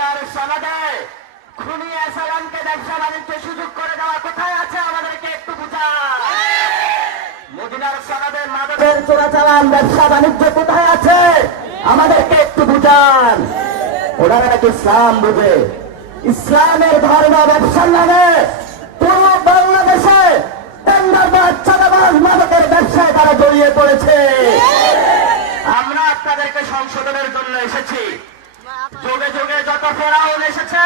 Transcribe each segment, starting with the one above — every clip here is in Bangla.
মদিনার সনদে খুনি সালামকে ব্যবসা বাণিজ্য সুযোগ করে দেওয়া কোথায় আছে আমাদেরকে একটু বুঝান। মদিনার সনদে মাদকের চোরাচালান ব্যবসা বাণিজ্য কোথায় আছে আমাদেরকে একটু বুঝান। ওনারা নাকি ইসলাম বুঝে, ইসলামের ধর্ম ব্যবসার নামে পুরো বাংলাদেশে টেন্ডারবাজ চাঁদাবাজ মাদকের ব্যবসায় তারা জড়িয়ে পড়েছে। আমরা আপনাদেরকে সংশোধনের জন্য এসেছি। যুগে যুগে যত ফেরাউন এসেছে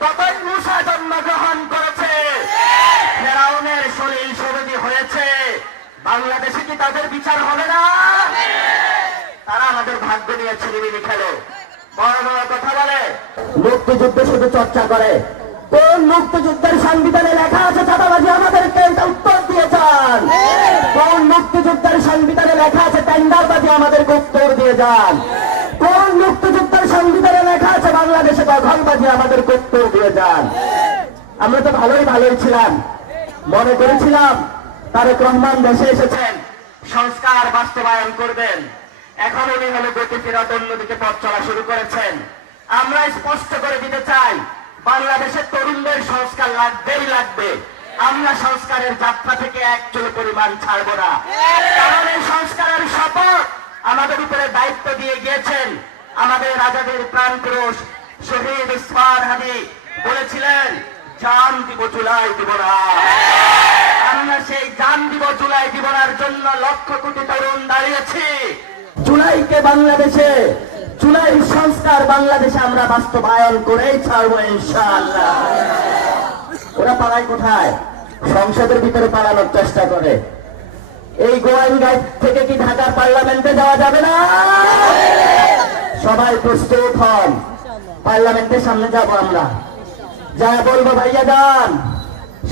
ততই মূসা জন্মগ্রহণ করেছে, ফেরাউনের শরীর সবুজি হয়েছে। বাংলাদেশে কি তাদের বিচার হবে না? তারা আমাদের ভাগ্য নিয়ে ছিনিমিনি খেলে, বড় বড় কথা বলে, মুক্তিযুদ্ধ শুধু চর্চা করে। কোন মুক্তিযুদ্ধের সংবিধানে লেখা আছে চাঁদাবাজি? আমাদেরকে এটা উত্তর দিয়ে যান। কোন মুক্তিযুদ্ধের সংবিধানে লেখা আছে টেন্ডারবাজি? আমাদেরকে উত্তর দিয়ে যান। কোন মুক্তিযুদ্ধের সংবিধানে লেখা আছে বাংলাদেশে দখলবাজি? আমাদেরকে উত্তর দিয়ে যান। আমরা তো ভালোই ছিলাম, মনে করেছিলাম তারেক রহমান দেশে এসেছেন, সংস্কার বাস্তবায়ন করবেন। এখন উনি হলো গতি ফেরত অন্যদিকে পথ চলা শুরু করেছেন। আমরা স্পষ্ট করে দিতে চাই, বাংলাদেশের তরুণদের সংস্কার লাগবেই লাগবে। আমরা সংস্কারের যাত্রা থেকে এক চুল পরিমাণ ছাড়ব না, কারণ এই সংস্কারের শপথ আমাদের উপরে দায়িত্ব দিয়ে গিয়েছেন আমাদের আজাদের প্রাণ পুরুষ শহীদ উসমান হাদি। বলেছিলেন, জান দিব জুলাই দিব না। আমরা সেই জান দিব জুলাই দিব নার জন্য লক্ষ কোটি তরুণ দাঁড়িয়েছি। জুলাইকে বাংলাদেশে, জুলাই সংস্কার বাংলাদেশে আমরা বাস্তবায়ন করেই ছাড়বো ইনশাআল্লাহ। ওরা পালায় কোথায়? সংসদের ভিতরে পালানোর চেষ্টা করে। এই গোয়াইনঘাট থেকে কি ঢাকার পার্লামেন্টে যাওয়া যাবে না? সবাই প্রস্তুত হন, পার্লামেন্টের সামনে যাব আমরা, যা বলবো ভাইয়া যান,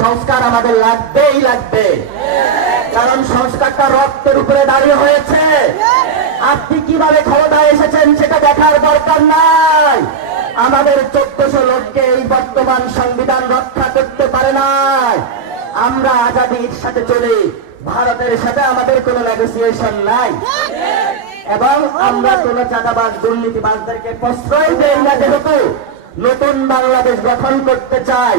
সংস্কার আমাদের লাগবেই লাগবে। কারণ সংস্কারটা রক্তের উপরে দাঁড়িয়ে হয়েছে। আপনি কিভাবে ক্ষমতায় এসেছেন সেটা দেখার দরকার নাই। আমাদের 1400 লোককে এই বর্তমান সংবিধান রক্ষা করতে পারে নাই। আমরা আজাদির সাথে চলি, ভারতের সাথে আমাদের কোনো নেগোসিয়েশন নাই, এবং আমরা কোন চাঁদাবাজ দুর্নীতিবাজদেরকে প্রশ্রয় দেই না। যেহেতু নতুন বাংলাদেশ গঠন করতে চাই,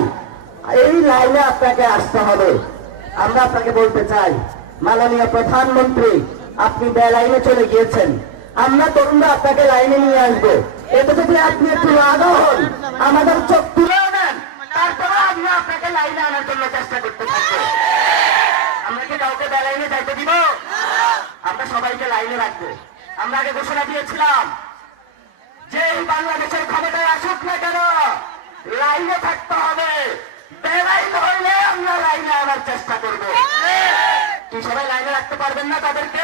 এই লাইনে আপনাকে আসতে হবে। আমরা আপনাকে বলতে চাই, মাননীয় প্রধানমন্ত্রী, আপনি বেলাইনে চলে গিয়েছেন, আমরা তরুণরা আপনাকে লাইনে নিয়ে আসবো। এতে যদি আপনি একটু আদৌ হন, আমাদের চোখ তুলে নেন, তারপরে আমরা আপনাকে লাইনে আনার জন্য চেষ্টা করতে থাকবো। আমরা কি কাউকে বেলাইনে যাইতে দিব? আমরা সবাইকে লাইনে রাখবো। আমরা আগে ঘোষণা দিয়েছিলাম যে বাংলাদেশের ক্ষমতায় আসুক না কেন, লাইনে থাকতে হবে। বেলাইন হইলে আমরা লাইনে আনার চেষ্টা করবো। কি সবাই লাইনে রাখতে পারবেন না? তাদেরকে,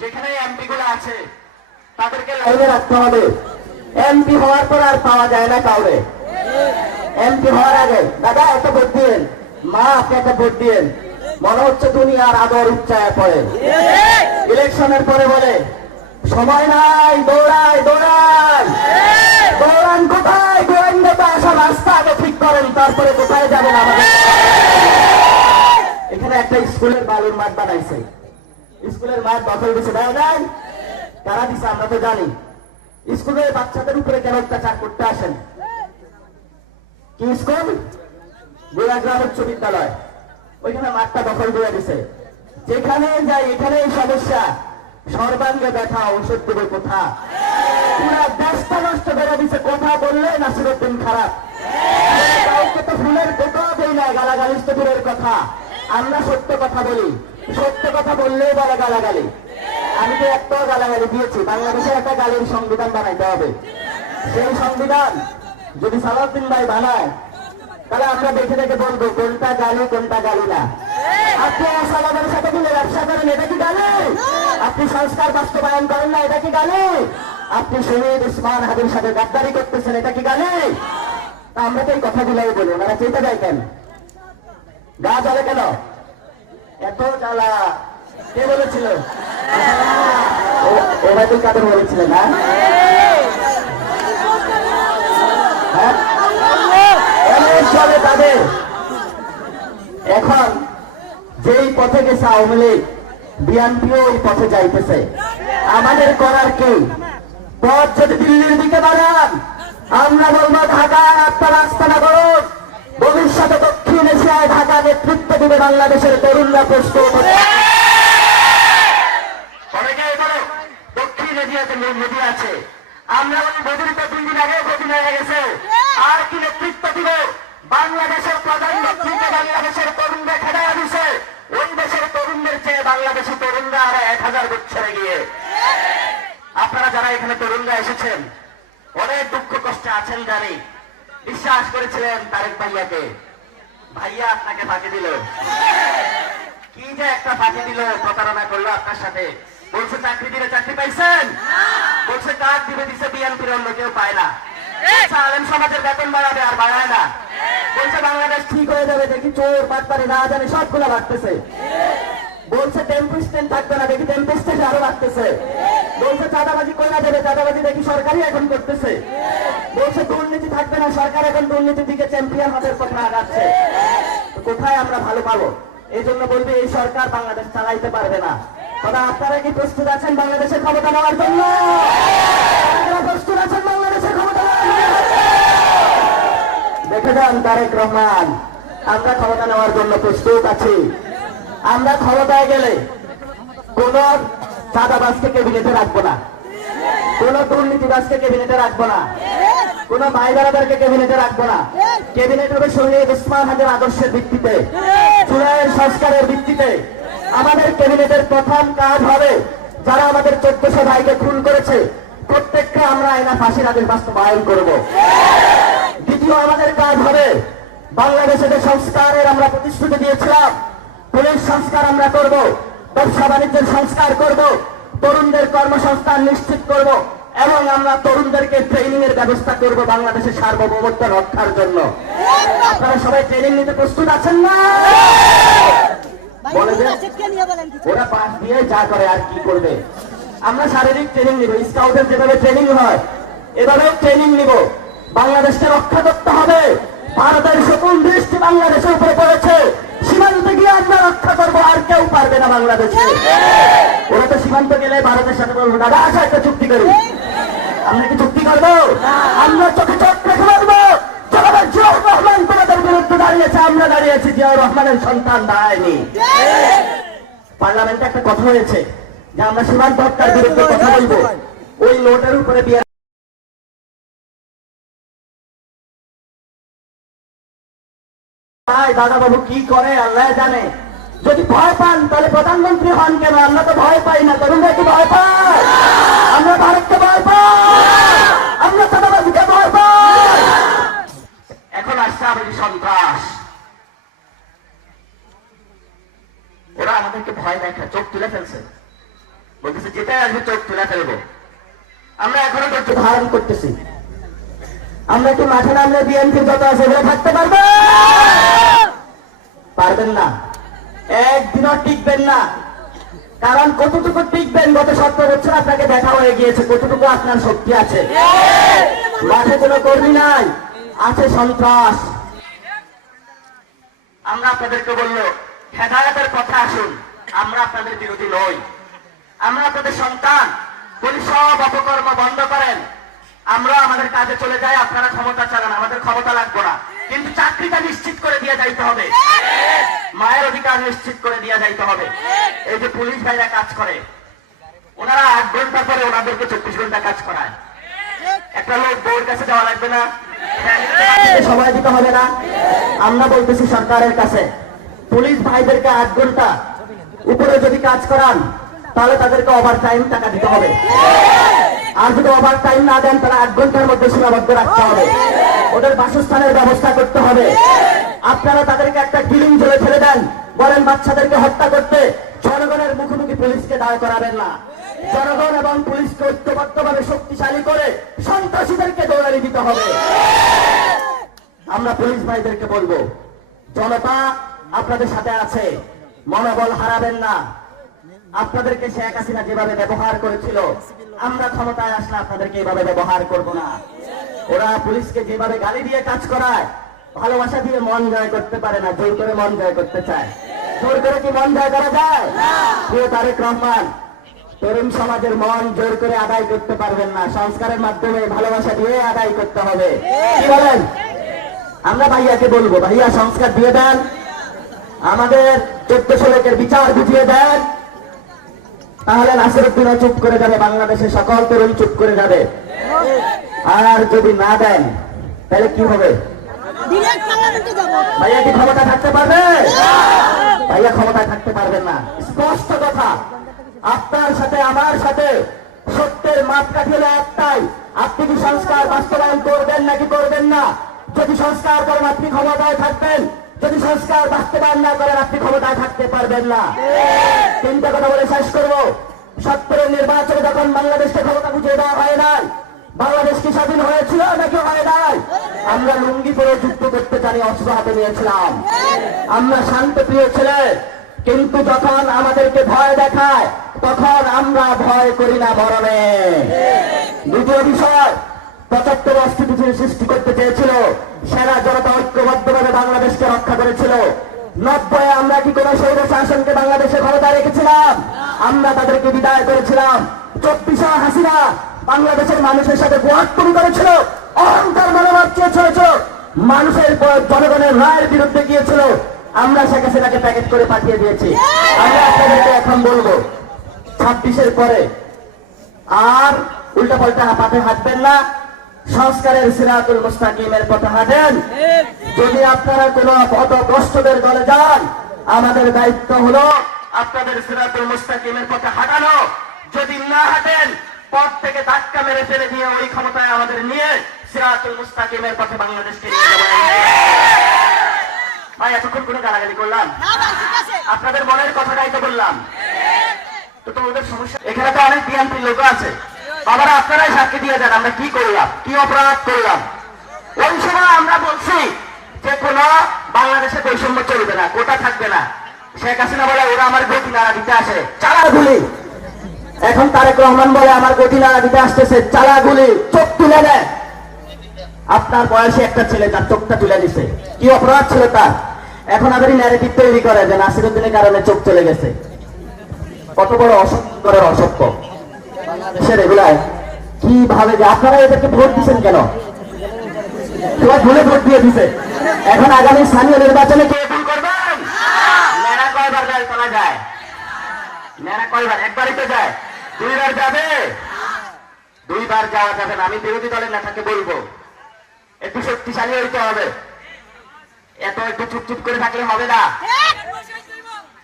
যেখানে এমপি গুলো আছে তাদেরকে লাইনে রাখতে হবে। এমপি হওয়ার পর আর পাওয়া যায় না কাউরে। এমপি হওয়ার আগে, দাদা এত ভোট দিয়েন, মা আপনি একটা ভোট দিয়েন, মনে হচ্ছে দুনিয়ার আদর উচ্চায় পড়ে। ইলেকশনের পরে বলে সময় নাই, দৌড়ায় দৌড়ান। দৌড়ান কোথায়? গোয়েন্দাতে আসা রাস্তা আগে ঠিক করেন, তারপরে কোথায় যাবেন আমাদের। এখানে একটা স্কুলের বালুর মাঠ বানাইছে, স্কুলের মাঠ দখল দিচ্ছে, দেয় নাই? কারা দিচ্ছে আমরা তো জানি। স্কুলের বাচ্চাদের উপরে কেন অত্যাচার করতে আসেন? কি স্কুল? গোড়াগ্রাম উচ্চ বিদ্যালয়, ওইখানে মাঠটা দখল করে দিছে। যেখানে যাই এখানেই সমস্যা, সর্বাঙ্গে ব্যথা, ঔষধ দেবে কোথা? পুরা দেশটা নষ্ট করে দিছে। কথা বললে নাসিরউদ্দিন খারাপ, কাউকে তো ফুলের কোথাও দেই না, গালাগালিস তো দূরের কথা। আমরা সত্য কথা বলি, সত্য কথা বললেই বলে গালাগালি। আমি তো একটাও গালাগালি দিয়েছি। বাংলাদেশে একটা গালির সংবিধান বানাইতে হবে। সেই সংবিধান যদি সালাউদ্দিন ভাই বানায়, তাহলে আমরা দেখে দেখে বলবো কোনটা গালি কোনটা গালি না। আপনি সালামের সাথে মিলে ব্যবসা করেন, এটা কি গালি? আপনি সংস্কার বাস্তবায়ন করেন না, এটা কি গালি? আপনি শহীদ উসমান হাদির সাথে গাদ্দারি করতেছেন, এটা কি গালি? তা আমরা তো এই কথাগুলাই বলি, ওনারা চেতে যায় কেন? গা জ্বলে কেন? এত জ্বালা কে বলেছিল? ওবায়দুল কাদের বলেছিলেন না? চলে তাদের। এখন যেই পথে গেছে আওয়ামী লীগ, বিএনপিও ওই পথে যাইতেছে। আমাদের করার কি? পথ যদি দিল্লির দিকে বাড়ান, আমরা বলবো ঢাকার আপনারা আস্তানা করুন, ভবিষ্যতে দক্ষিণ এশিয়ায় ঢাকা নেতৃত্ব দিবে বাংলাদেশের তরুণরা প্রস্তুত। অনেকেই বলো দক্ষিণ এশিয়াতে মোদী আছে, আমরা বলি মোদীর তো 2 দিন আগে মোদী হয়ে গেছে, আর কি নেতৃত্ব দিবে? বাংলাদেশের প্রধানমন্ত্রীকে বাংলাদেশের তরুণরা খেদায় দিছে, ওই দেশের তরুণদের চেয়ে বাংলাদেশের তরুণরা আরো 1000 বছরে গিয়ে। আপনারা যারা এখানে তরুণরা এসেছেন অনেক দুঃখ কষ্টে আছেন জানি, বিশ্বাস করেছিলেন তারেক ভাইয়াকে, ভাইয়া আপনাকে ফাঁকি দিল, কি যে একটা ফাঁকি দিল, প্রতারণা করলো আপনার সাথে। বলছে চাকরি দিলে চাকরি পাইছেন, বলছে কার্ড দিবে দিছে, বিএনপির অন্য কেউ পায় না, আলেম সমাজের বেতন বাড়াবে আর বাড়ায় না, বলছে বাংলাদেশ ঠিক হয়ে যাবে, দেখি চোর বাটপারে না জানে সবগুলো বাড়তেছে, বলছে টেম্পো স্ট্যান্ড থাকবে না, দেখি টেম্পো স্ট্যান্ড আরো বাড়তেছে, বলছে চাঁদাবাজি কইরা দেবে, চাঁদাবাজি দেখি সরকারই এখন করতেছে, বলছে দুর্নীতি থাকবে না, সরকার এখন দুর্নীতির দিকে চ্যাম্পিয়ন হাতের কথা আগাচ্ছে। কোথায় আমরা ভালো পাবো? এই জন্য বলবে এই সরকার বাংলাদেশ চালাইতে পারবে না। তবে আপনারা কি প্রস্তুত আছেন বাংলাদেশের ক্ষমতা নেওয়ার জন্য? আপনারা প্রস্তুত আছেন বাংলাদেশের ক্ষমতা নেওয়ার জন্য? দেখে যান তারেক রহমান, আমরা ক্ষমতা নেওয়ার জন্য প্রস্তুত আছি। আমরা ক্ষমতায় গেলে কোন চাঁদাবাজকে ক্যাবিনেটে রাখবো না, কোন দুর্নীতিবাজকে ক্যাবিনেটে রাখবো না, কোন ভাই বেড়াদারকে ক্যাবিনেটে রাখবো না। ক্যাবিনেট হবে শহীদ ওসমান হাদির আদর্শের ভিত্তিতে, জুলাইয়ের সংস্কারের ভিত্তিতে। আমাদের ক্যাবিনেটের প্রথম কাজ হবে যারা আমাদের 1400 ভাইকে খুন করেছে প্রত্যেককে আমরা আইনা ফাঁসির আদেশ বাস্তবায়ন করব। দ্বিতীয় আমাদের কাজ হবে বাংলাদেশে যে সংস্কারের আমরা প্রতিশ্রুতি দিয়েছিলাম, পুলিশ সংস্কার আমরা করব, ব্যবসা বাণিজ্যের সংস্কার করব, তরুণদের কর্মসংস্থান নিশ্চিত করব এবং আমরা তরুণদেরকে ট্রেনিং এর ব্যবস্থা করব বাংলাদেশের সার্বভৌমত্ব রক্ষার জন্য। আপনারা সবাই ট্রেনিং নিতে প্রস্তুত আছেন না? ওরা পাশ দিয়ে যা করে আর কি করবে। আমরা শারীরিক ট্রেনিং নিব, স্কাউটের যেভাবে ট্রেনিং হয় এভাবে ট্রেনিং নিব। বাংলাদেশকে রক্ষা করতে হবে, ভারতের সকল দৃষ্টি বাংলাদেশের উপরে পড়েছে, সীমান্তে গিয়ে আমরা রক্ষা করবো, আর কেউ পারবে না বাংলাদেশে। ওরা তো সীমান্ত গেলে ভারতের সাথে বলবো দাদা আসা একটা চুক্তি করি, আমরা কি চুক্তি করবো? আমরা চোখে চোখ রেখে বলবো জিয়াউর রহমান তোমাদের বিরুদ্ধে দাঁড়িয়েছে, আমরা দাঁড়িয়েছি, জিয়াউর রহমানের সন্তান দাঁড়ায়নি। পার্লামেন্টে একটা কথা হয়েছে যে আমরা সীমান্ত হত্যার বিরুদ্ধে কথা বলবো, ওই নোটের উপরে দাদা বাবু কি করে আল্লাহ জানে। যদি ভয় পান তাহলে প্রধানমন্ত্রী হন কেন? আমরা তো ভয় পাই না, তরুণরা কি ভয় পায়? আমরা ভারতকে ভয় পাই, আমরা চাঁদাবাজিকে ভয় পাই। এখন আসছে আমাদের সন্ত্রাস, ওরা আমাদেরকে ভয় দেখায়, চোখ তুলে ফেলছে, বলতেছে যেটাই আসবে চোখ তুলে ফেলবো। আমরা এখনো ধৈর্য ধারণ করতেছি। আমরা কি মাঠে নামলে বিএনপি যত আছে ওরা থাকতে পারবে? পারবেন না, একদিনও টিকবেন না। কারণ কতটুকু টিকবেন গত 17 বছর আপনাকে দেখা হয়ে গিয়েছে, কতটুকু আপনার শক্তি আছে। মাঠে কোনো কর্মী নাই, আছে সন্ত্রাস। আমরা আপনাদেরকে বললো হেদায়েতের কথা আসুন, আমরা আপনাদের বিরোধী নই, আমরা আপনাদের সন্তান। বলি সব অপকর্ম বন্ধ করেন, আমরা আমাদের কাজে চলে যাই, আপনারা ক্ষমতা চালান, আমাদের ক্ষমতা লাগবে না, কিন্তু চাকরিটা নিশ্চিত করে দিয়ে যাইতে হবে, মায়ের অধিকার নিশ্চিত করে দিয়ে যাইতে হবে। এই যে পুলিশ ভাইরা কাজ করে, ওনারা 8 ঘন্টা পরে ওনাদেরকে 24 ঘন্টা কাজ করায়। একটা লোক বউর কাছে যাওয়া লাগবে না, সময় দিতে হবে না। আমরা বলতেছি সরকারের কাছে পুলিশ ভাইদেরকে 8 ঘন্টা উপরে যদি কাজ করান তাহলে তাদেরকে ওভার টাইম টাকা দিতে হবে, আর যদি ওভার টাইম না দেন তাহলে 8 ঘন্টার মধ্যে সীমাবদ্ধ রাখতে হবে, ওদের বাসস্থানের ব্যবস্থা করতে হবে। আপনারা তাদেরকে একটা কিলিং জেলে ফেলে দেন, বলেন বাচ্চাদেরকে হত্যা করতে, জনগণের মুখোমুখি পুলিশকে দাঁড় করাবেন না। জনগণ এবং পুলিশকে ঐক্যবদ্ধভাবে শক্তিশালী করে সন্ত্রাসীদেরকে দৌড়ানি দিতে হবে। আমরা পুলিশ ভাইদেরকে বলবো জনতা আপনাদের সাথে আছে, মনোবল হারাবেন না। আপনাদেরকে শেখ হাসিনা যেভাবে ব্যবহার করেছিল, আমরা ক্ষমতায় আসলে আপনাদেরকে এইভাবে ব্যবহার করব না। ওরা পুলিশকে যেভাবে গালি দিয়ে কাজ করায়, ভালোবাসা দিয়ে মন জয় করতে পারে না, জোর করে মন জয় করতে চায়। জোর করে কি মন জয় করা যায়? প্রিয় তারেক রহমান, তরুণ সমাজের মন জোর করে আদায় করতে পারবেন না, সংস্কারের মাধ্যমে ভালোবাসা দিয়ে আদায় করতে হবে। কি বলেন? আমরা ভাইয়াকে বলবো, ভাইয়া সংস্কার দিয়ে দেন, আমাদের 1400 লোকের বিচার বুঝিয়ে দেন, তাহলে নাসিরউদ্দিনও চুপ করে যাবে, বাংলাদেশের সকল তরুণ চুপ করে যাবে। আর যদি না দেন তাহলে কি হবে? ভাইয়া কি ক্ষমতা থাকতে পারবে? ভাইয়া ক্ষমতায় থাকতে পারবেন না। স্পষ্ট কথা, আপনার সাথে আমার সাথে সত্যের মাপকাঠি হলো একটাই, আপনি কি সংস্কার বাস্তবায়ন করবেন নাকি করবেন না? যদি সংস্কার করেন আপনি ক্ষমতায় থাকবেন, যদি সংস্কার বাস্তবায়ন না করেন আপনি ক্ষমতায় থাকতে পারবেন না। তিনটা কথা বলে শেষ করবো। 70 নির্বাচনে যখন বাংলাদেশকে ক্ষমতা বুঝিয়ে দেওয়া হয় নাই, বাংলাদেশ কি স্বাধীন হয়েছিল নাকি হয় নাই? আমরা লুঙ্গি পরে যুদ্ধ করতে জানি, অস্ত্র হাতে নিয়েছিলাম, আমরা শান্তপ্রিয় ছেলে, কিন্তু যখন আমাদেরকে ভয় দেখায় তখন আমরা ভয় করি না মরণে। দ্বিতীয় বিষয়, 75 অস্থিতিশীল সৃষ্টি করতে চেয়েছিল, সেনা জনতা ঐক্যবদ্ধভাবে বাংলাদেশকে রক্ষা করেছিল। 90 আমরা কি কোন স্বৈর শাসনকে বাংলাদেশে ক্ষমতায় রেখেছিলাম? আমরা তাদেরকে বিদায় করেছিলাম। 24 হাসিনা বাংলাদেশের মানুষের সাথে গোয়াট্টুমি করেছিল, অহংকার মনোভাব চেয়েছিল, মানুষের জনগণের রায়ের বিরুদ্ধে গিয়েছিল। আমরা শেখ হাসিনাকে প্যাকেট করে পাঠিয়ে দিয়েছি। আমরা আপনাদেরকে এখন বলবো, 26-এর পরে আর উল্টাপাল্টা পথে হাঁটবেন না, সংস্কারের সিরাতুল মুস্তাকিমের পথে হাঁটেন। যদি আপনারা কোনো পথভ্রষ্টদের দলে যান, আমাদের দায়িত্ব হলো আপনাদের সিরাতুল মুস্তাকিমের পথে হাঁটানো। যদি না হাঁটেন, পথ থেকে ধাক্কা মেরে ফেলে দিয়ে ওই ক্ষমতায় আমাদের নিয়ে সিরাতুল মুস্তাকিমের পথে বাংলাদেশকে নিয়ে যাবেন। ভাই এতক্ষণ কোনো গালাগালি করলাম? আপনাদের মনের কথাটাই তো বললাম। তো ওদের সমস্যা, এখানে তো অনেক বিএনপির লোক আছে, বাবারা আপনারাই সাক্ষী দিয়ে যান আমরা কি করলাম, কি অপরাধ করলাম। ওই সময় আমরা বলছি যে কোন বাংলাদেশে বৈষম্য চলবে না, কোটা থাকবে না। শেখ হাসিনা বলে ওরা আমার গতি নাড়া দিতে আসে, চালা গুলি। এখন তারেক রহমান বলে আমার গতি নাড়া দিতে আসতেছে, চালা গুলি, চোখ তুলে দেয়। আপনার বয়সে একটা ছেলে তার চোখটা তুলে দিছে, কি অপরাধ ছিল তার? এখন আমাদের ন্যারেটিভ তৈরি করে যে নাসিরউদ্দিনের কারণে চোখ চলে গেছে। কত বড় অসত্যের অসত্য বাংলাদেশের এগুলায়। কি ভাবে যে আপনারা এদেরকে ভোট দিচ্ছেন কেন? সবাই ভুলে ভোট দিয়ে দিছে। এখন আগামী স্থানীয় নির্বাচনে কে ভুল করবেন? মেয়েরা কয়বার যায় তোলা যায়? মেয়েরা কয়বার? একবারই তো যায়, 2বার যাবে? 2বার যাওয়া যাবে না। আমি বিরোধী দলের নেতাকে বলবো, একটু শক্তিশালী হইতে হবে, একটু চুপচুপ করে থাকলে হবে না,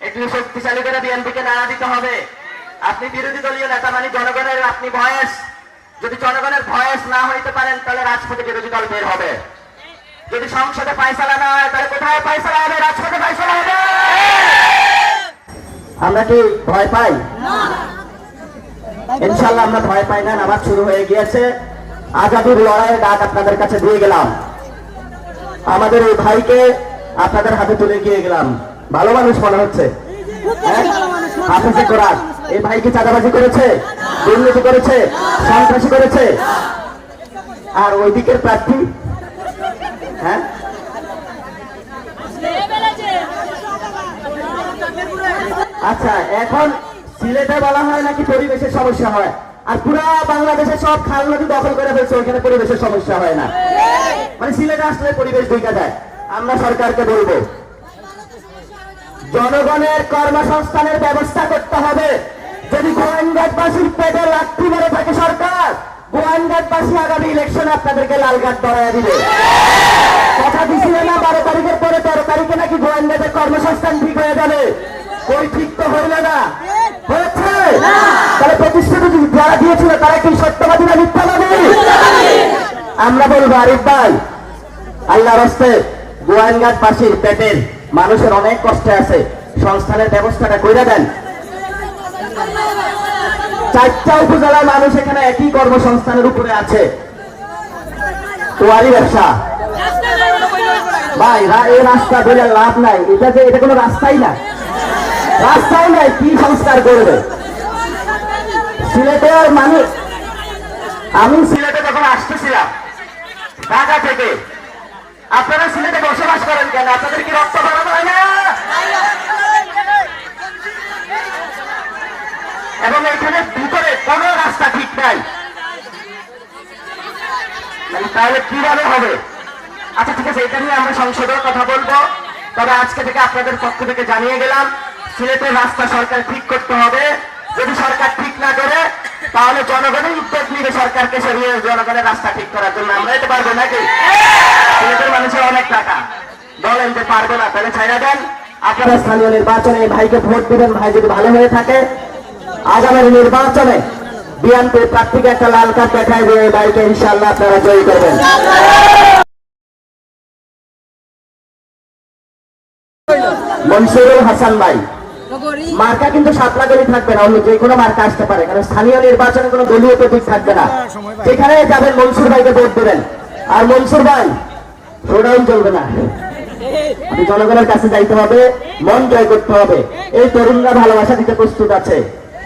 একটু শক্তিশালী করে বিএনপিকে নাড়া দিতে হবে। আপনি বিরোধী দলীয় নেতা, মানে জনগণের আপনি ভয়েস। যদি জনগণের ভয়েস না হইতে পারেন তাহলে রাজপথে বিরোধী দল বের হবে। যদি সংসদে ফায়সালা না হয় তাহলে কোথায় ফায়সালা হবে? রাজপথে ফায়সালা হবে। আমরা কি ভয় পাই? ইনশাআল্লাহ আমরা ভয় পাই না। নামাজ শুরু হয়ে গিয়েছে, আজাদির লড়াইয়ের ডাক আপনাদের কাছে দিয়ে গেলাম। আমাদের এই ভাইকে আপনাদের হাতে তুলে গিয়ে গেলাম। ভালো মানুষ মনে হচ্ছে, হাফেজে কোরআন। এই ভাইকে চাঁদাবাজি করেছে, দুর্নীতি করেছে, সন্ত্রাসী করেছে। আর ওই দিকের প্রার্থী, হ্যাঁ, আচ্ছা, এখন সিলেটে বলা হয় নাকি পরিবেশের সমস্যা হয়, আর পুরা বাংলাদেশে সব খাল নদী দখল করে ফেলছে, ওইখানে পরিবেশের সমস্যা হয় না। মানে সিলেটে আসলে পরিবেশ ঢুকে যায়। আমরা সরকারকে বলবো, জনগণের কর্মসংস্থানের ব্যবস্থা করতে হবে। যদি গোয়াইনঘাটবাসীর পেটে লাঠি মেরে থাকে সরকার, গোয়াইনঘাটবাসী আগামী ইলেকশনে আপনাদেরকে লাল কার্ড ধরাইয়া দিবে। কথা দিছিলেন না 12 তারিখের পরে 13 তারিখে নাকি গোয়াইনঘাটের কর্মসংস্থান ঠিক হয়ে যাবে? ওই ঠিক তো হইল না, হয়েছে? তাহলে প্রতিশ্রুতি যারা দিয়েছিল তারা কি সত্যবাদী না মিথ্যাবাদী? আমরা বলবো, আরিফ ভাই, আল্লাহর হস্তে গোয়াইনঘাটবাসীর পেটের মানুষের অনেক কষ্টে আছে, সংস্থানের ব্যবস্থাটা কইরা দেন। 4টা উপজেলার মানুষ এখানে একই কর্মসংস্থানের উপরে আছে, তোয়ারি ব্যবসা। ভাই এই রাস্তা বলে লাভ নাই, এটা কোনো রাস্তাই না, রাস্তাই নাই, কি সংস্কার করবে? সিলেটের মানুষ, আমি সিলেটে যখন আসতেছিলাম ঢাকা থেকে, আপনারা সিলেটে বসবাস করেন কেন? আপনাদের কি রক্ত গরম হয় না? এবং এখানে ভিতরে কোনো রাস্তা ঠিক নাই, তাহলে কিভাবে হবে? আচ্ছা ঠিক আছে, এটা নিয়ে আমরা সংসদেও কথা বলবো। তবে আজকে থেকে আপনাদের পক্ষ থেকে জানিয়ে গেলাম, সিলেটের রাস্তা সরকার ঠিক করতে হবে। যদি সরকার ঠিক না করে তাহলে জনগণের উদ্যোগ নিবে সরকারকে সরিয়ে জনগণের রাস্তা ঠিক করার জন্য। আমরা এটা পারবো নাকি? সিলেটের মানুষের অনেক টাকা, বলেন যে পারবো না, তাহলে ছাইড়া দেন। আপনারা স্থানীয় নির্বাচনে এই ভাইকে ভোট দিবেন। ভাই যদি ভালো হয়ে থাকে আগামী নির্বাচনে বিএনপি প্রার্থীকে একটা লাল কার্ড দেখায় দিয়ে এই ভাইকে ইনশাআল্লাহ আপনারা জয়ী করবেন। মনসুরুল হাসান ভাই, মার্কা কিন্তু সাতলাগলি থাকবে না, অন্য যে কোনো মার্কা আসতে পারে, কারণ স্থানীয় নির্বাচনে কোনো দলীয় প্রতীক থাকবে না। যেখানে যাবেন মনসুর ভাইকে ভোট দেবেন। আর মনসুর ভাই শোডাউন চলবে না, আপনি জনগণের কাছে যাইতে হবে, মন জয় করতে হবে। এই তরুণরা ভালোবাসা দিতে প্রস্তুত আছে।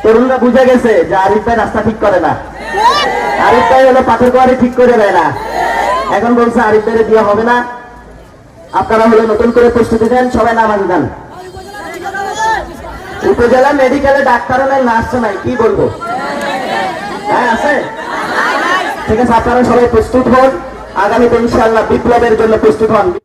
তরুণরা বুঝে গেছে যে আরিফ ভাই রাস্তা ঠিক করে না, আরিফ ভাই হলো পাথর কোয়ারি ঠিক করে দেয় না। এখন বলছে আরিফ ভাইরে দেওয়া হবে না। আপনারা হলে নতুন করে প্রস্তুতি দেন, সবাই নামাজ দেন। উপজেলা মেডিকেলে ডাক্তারও নাই, নার্সও নাই, কি বলবো? হ্যাঁ আছে, ঠিক আছে। আপনারা সবাই প্রস্তুত হন, আগামীতে ইনশাআল্লাহ বিপ্লবের জন্য প্রস্তুত হন।